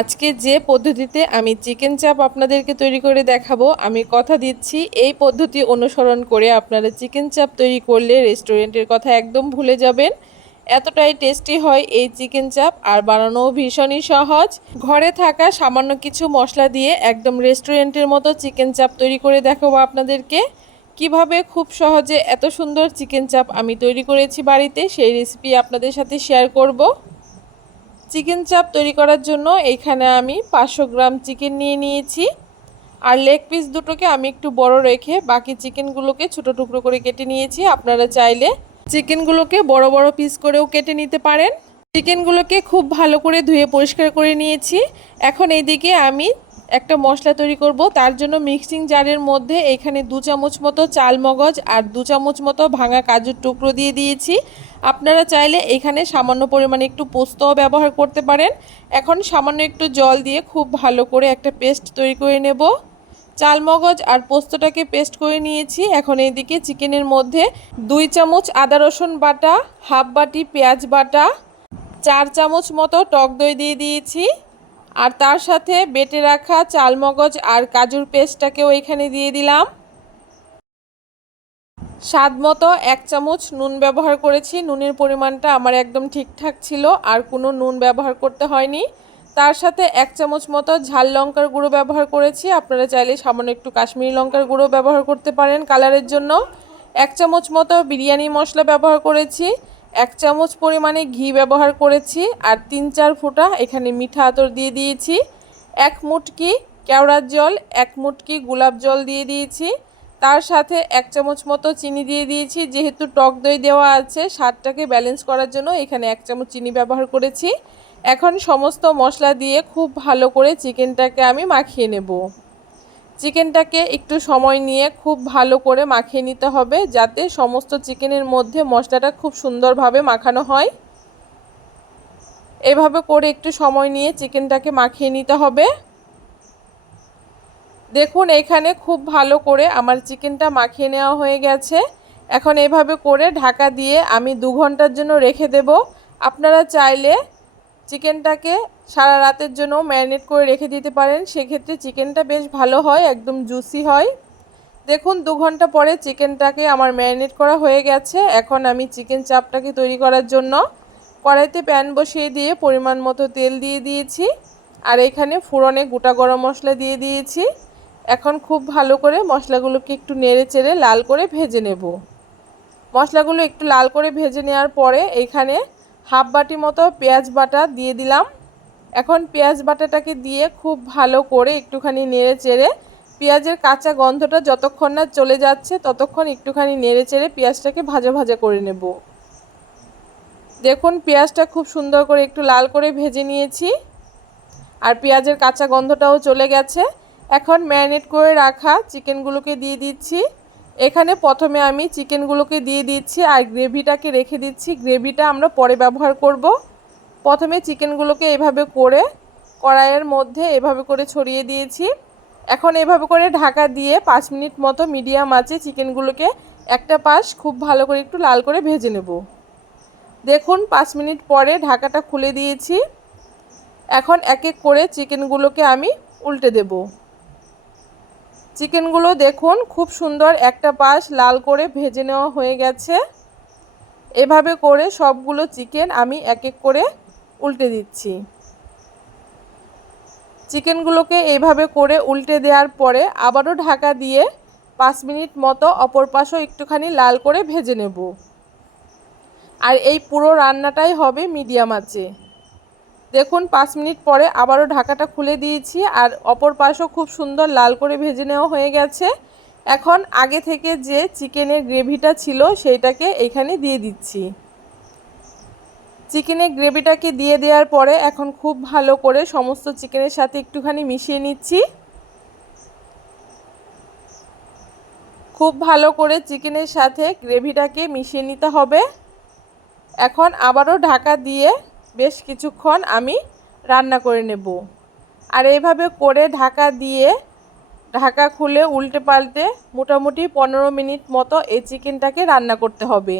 আজকে যে পদ্ধতিতে আমি চিকেন চাপ আপনাদেরকে তৈরি করে দেখাবো, আমি কথা দিচ্ছি এই পদ্ধতি অনুসরণ করে আপনারা চিকেন চাপ তৈরি করলে রেস্টুরেন্টের কথা একদম ভুলে যাবেন। এতটাই টেস্টি হয় এই চিকেন চাপ আর বানানোও ভীষণই সহজ। ঘরে থাকা সামান্য কিছু মশলা দিয়ে একদম রেস্টুরেন্টের মতো চিকেন চাপ তৈরি করে দেখাবো আপনাদেরকে। কীভাবে খুব সহজে এত সুন্দর চিকেন চাপ আমি তৈরি করেছি বাড়িতে, সেই রেসিপি আপনাদের সাথে শেয়ার করব। চিকেন চাপ তৈরি করার জন্য এইখানে আমি পাঁচশো গ্রাম চিকেন নিয়ে নিয়েছি। আর লেগ পিস দুটোকে আমি একটু বড় রেখে বাকি চিকেনগুলোকে ছোট টুকরো করে কেটে নিয়েছি। আপনারা চাইলে চিকেনগুলোকে বড় বড় পিস করেও কেটে নিতে পারেন। চিকেনগুলোকে খুব ভালো করে ধুয়ে পরিষ্কার করে নিয়েছি। এখন এইদিকে আমি একটা মশলা তৈরি করব, তার জন্য মিক্সিং জারের মধ্যে এখানে দু চামচ মতো চাল মগজ আর দু চামচ মতো ভাঙা কাজুর টুকরো দিয়ে দিয়েছি। আপনারা চাইলে এখানে সামান্য পরিমাণে একটু পোস্তও ব্যবহার করতে পারেন। এখন সামান্য একটু জল দিয়ে খুব ভালো করে একটা পেস্ট তৈরি করে নেব। চাল মগজ আর পোস্তটাকে পেস্ট করে নিয়েছি। এখন এইদিকে চিকেনের মধ্যে দুই চামচ আদা রসুন বাটা, হাফ বাটি পেঁয়াজ বাটা, চার চামচ মতো টক দই দিয়ে দিয়েছি। আর তার সাথে বেটে রাখা চাল মগজ আর কাজুর পেস্টটাকেও এখানে দিয়ে দিলাম। স্বাদ মতো এক চামচ নুন ব্যবহার করেছি। নুনের পরিমাণটা আমার একদম ঠিকঠাক ছিল, আর কোনো নুন ব্যবহার করতে হয়নি। তার সাথে এক চামচ মতো ঝাল লঙ্কার গুঁড়ো ব্যবহার করেছি। আপনারা চাইলে সামান্য একটু কাশ্মীরি লঙ্কার গুঁড়ো ব্যবহার করতে পারেন কালারের জন্য। এক চামচ মতো বিরিয়ানি মশলা ব্যবহার করেছি। এক চামচ পরিমাণে ঘি ব্যবহার করেছি আর তিন চার ফোঁটা এখানে মিঠা আতর দিয়ে দিয়েছি। এক মুটকি কেওড়ার জল, এক মুটকি গোলাপ জল দিয়ে দিয়েছি। তার সাথে এক চামচ মতো চিনি দিয়ে দিয়েছি। যেহেতু টক দই দেওয়া আছে, স্বাদটাকে ব্যালেন্স করার জন্য এখানে এক চামচ চিনি ব্যবহার করেছি। এখন সমস্ত মশলা দিয়ে খুব ভালো করে চিকেনটাকে আমি মাখিয়ে নেব। চিকেনটাকে একটু সময় নিয়ে খুব ভালো করে মাখিয়ে নিতে হবে যাতে সমস্ত চিকেনের মধ্যে মশলাটা খুব সুন্দরভাবে মাখানো হয়। এভাবে করে একটু সময় নিয়ে চিকেনটাকে মাখিয়ে নিতে হবে। দেখুন, এখানে খুব ভালো করে আমার চিকেনটা মাখিয়ে নেওয়া হয়ে গেছে। এখন এভাবে করে ঢাকা দিয়ে আমি দু ঘণ্টার জন্য রেখে দেব। আপনারা চাইলে চিকেনটাকে সারা রাতের জন্য ম্যারিনেট করে রেখে দিতে পারেন। সেক্ষেত্রে চিকেনটা বেশ ভালো হয়, একদম জুসি হয়। দেখুন, দু ঘণ্টা পরে চিকেনটাকে আমার ম্যারিনেট করা হয়ে গেছে। এখন আমি চিকেন চাপটাকে তৈরি করার জন্য কড়াইতে প্যান বসিয়ে দিয়ে পরিমাণ মতো তেল দিয়ে দিয়েছি। আর এখানে ফুরনে গোটা গরম মশলা দিয়ে দিয়েছি। এখন খুব ভালো করে মশলাগুলোকে একটু নেড়ে চেড়ে লাল করে ভেজে নেব। মশলাগুলো একটু লাল করে ভেজে নেওয়ার পরে এখানে হাফ বাটি মতো পেঁয়াজ বাটা দিয়ে দিলাম। এখন পেঁয়াজ বাটাটাকে দিয়ে খুব ভালো করে একটুখানি নেড়ে চেড়ে পেঁয়াজের কাঁচা গন্ধটা যতক্ষণ না চলে যাচ্ছে ততক্ষণ একটুখানি নেড়ে চেড়ে পেঁয়াজটাকে ভাজা ভাজা করে নেব। দেখুন পেঁয়াজটা খুব সুন্দর করে একটু লাল করে ভেজে নিয়েছি আর পেঁয়াজের কাঁচা গন্ধটাও চলে গেছে। এখন ম্যারিনেট করে রাখা চিকেনগুলোকে দিয়ে দিচ্ছি। এখানে প্রথমে আমি চিকেনগুলোকে দিয়ে দিচ্ছি আর গ্রেভিটাকে রেখে দিচ্ছি। গ্রেভিটা আমরা পরে ব্যবহার করব। প্রথমে চিকেনগুলোকে এভাবে করে কড়াইয়ের মধ্যে এভাবে করে ছড়িয়ে দিয়েছি। এখন এভাবে করে ঢাকা দিয়ে পাঁচ মিনিট মতো মিডিয়াম আছে চিকেনগুলোকে একটা পাশ খুব ভালো করে একটু লাল করে ভেজে নেব। দেখুন, পাঁচ মিনিট পরে ঢাকাটা খুলে দিয়েছি। এখন এক এক করে চিকেনগুলোকে আমি উল্টে দেবো। চিকেনগুলো দেখুন, খুব সুন্দর একটা পাশ লাল করে ভেজে নেওয়া হয়ে গেছে। এভাবে করে সবগুলো চিকেন আমি এক এক করে উল্টে দিচ্ছি। চিকেনগুলোকে এইভাবে করে উল্টে দেওয়ার পরে আবারও ঢাকা দিয়ে পাঁচ মিনিট মতো অপর পাশও একটুখানি লাল করে ভেজে নেব। আর এই পুরো রান্নাটাই হবে মিডিয়াম আছে দেখুন, পাঁচ মিনিট পরে আবারও ঢাকাটা খুলে দিয়েছি আর অপর পাশও খুব সুন্দর লাল করে ভেজে নেওয়া হয়ে গেছে। এখন আগে থেকে যে চিকেনের গ্রেভিটা ছিল সেইটাকে এখানে দিয়ে দিচ্ছি। চিকেনের গ্রেভিটাকে দিয়ে দেওয়ার পরে এখন খুব ভালো করে সমস্ত চিকেনের সাথে একটুখানি মিশিয়ে নিচ্ছি। খুব ভালো করে চিকেনের সাথে গ্রেভিটাকে মিশিয়ে নিতে হবে। এখন আবারও ঢাকা দিয়ে বেশ কিছুক্ষণ আমি রান্না করে নেব। আর এইভাবে করে ঢাকা দিয়ে ঢাকা খুলে উল্টে পাল্টে মোটামুটি পনেরো মিনিট মতো এই চিকেনটাকে রান্না করতে হবে।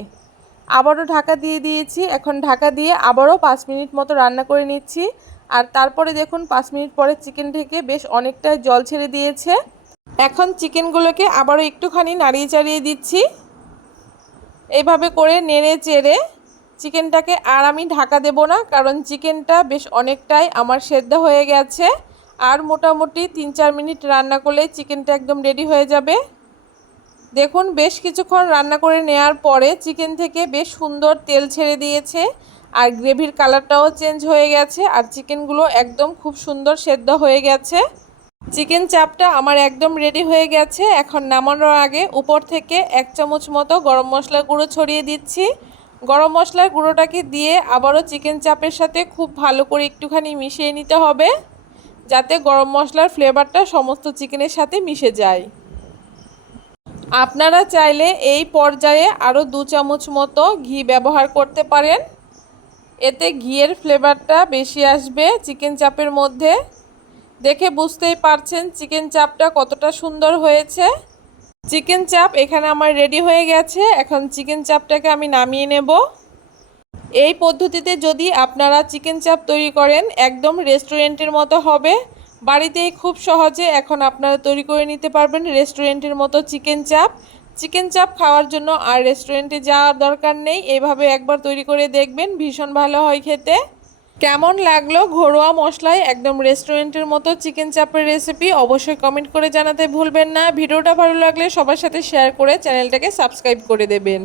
আবারও ঢাকা দিয়ে দিয়েছি। এখন ঢাকা দিয়ে আবারও পাঁচ মিনিট মতো রান্না করে নিচ্ছি। আর তারপরে দেখুন, পাঁচ মিনিট পরে চিকেন থেকে বেশ অনেকটা জল ছেড়ে দিয়েছে। এখন চিকেনগুলোকে আবারও একটুখানি নাড়িয়ে চাড়িয়ে দিচ্ছি। এইভাবে করে নেড়ে চেড়ে চিকেনটাকে আর আমি ঢাকা দেব না, কারণ চিকেনটা বেশ অনেকটাই আমার সেদ্ধ হয়ে গেছে। আর মোটামুটি তিন চার মিনিট রান্না করলে চিকেনটা একদম রেডি হয়ে যাবে। দেখুন, বেশ কিছুক্ষণ রান্না করে নেওয়ার পরে চিকেন থেকে বেশ সুন্দর তেল ছেড়ে দিয়েছে, আর গ্রেভির কালারটাও চেঞ্জ হয়ে গেছে, আর চিকেনগুলো একদম খুব সুন্দর সেদ্ধ হয়ে গেছে। চিকেন চাপটা আমার একদম রেডি হয়ে গেছে। এখন নামানোর আগে উপর থেকে এক চামচ মতো গরম মশলার গুঁড়ো ছড়িয়ে দিচ্ছি। গরম মশলার গুঁড়োটাকে দিয়ে আবারও চিকেন চাপের সাথে খুব ভালো করে একটুখানি মিশিয়ে নিতে হবে, যাতে গরম মশলার ফ্লেভারটা সমস্ত চিকেনের সাথে মিশে যায়। আপনারা চাইলে এই পর্যায়ে আরও দু চামচ মতো ঘি ব্যবহার করতে পারেন। এতে ঘিয়ের ফ্লেভারটা বেশি আসবে চিকেন চাপের মধ্যে। দেখে বুঝতেই পারছেন চিকেন চাপটা কতটা সুন্দর হয়েছে। চিকেন চাপ এখানে আমার রেডি হয়ে গেছে। এখন চিকেন চাপটাকে আমি নামিয়ে নেব। এই পদ্ধতিতে যদি আপনারা চিকেন চাপ তৈরি করেন, একদম রেস্টুরেন্টের মতো হবে। বাড়িতেই খুব সহজে এখন আপনারা তৈরি করে নিতে পারবেন রেস্টুরেন্টের মতো চিকেন চাপ চিকেন চাপ খাওয়ার জন্য আর রেস্টুরেন্টে যাওয়ার দরকার নেই। এভাবে একবার তৈরি করে দেখবেন, ভীষণ ভালো হয় খেতে। কেমন লাগল ঘরোয়া মশলায় একদম রেস্টুরেন্টের মতো চিকেন চাপের রেসিপি অবশ্যই কমেন্ট করে জানাতে ভুলবেন না। ভিডিওটা ভালো লাগলে সবার সাথে শেয়ার করে চ্যানেলটাকে সাবস্ক্রাইব করে দেবেন।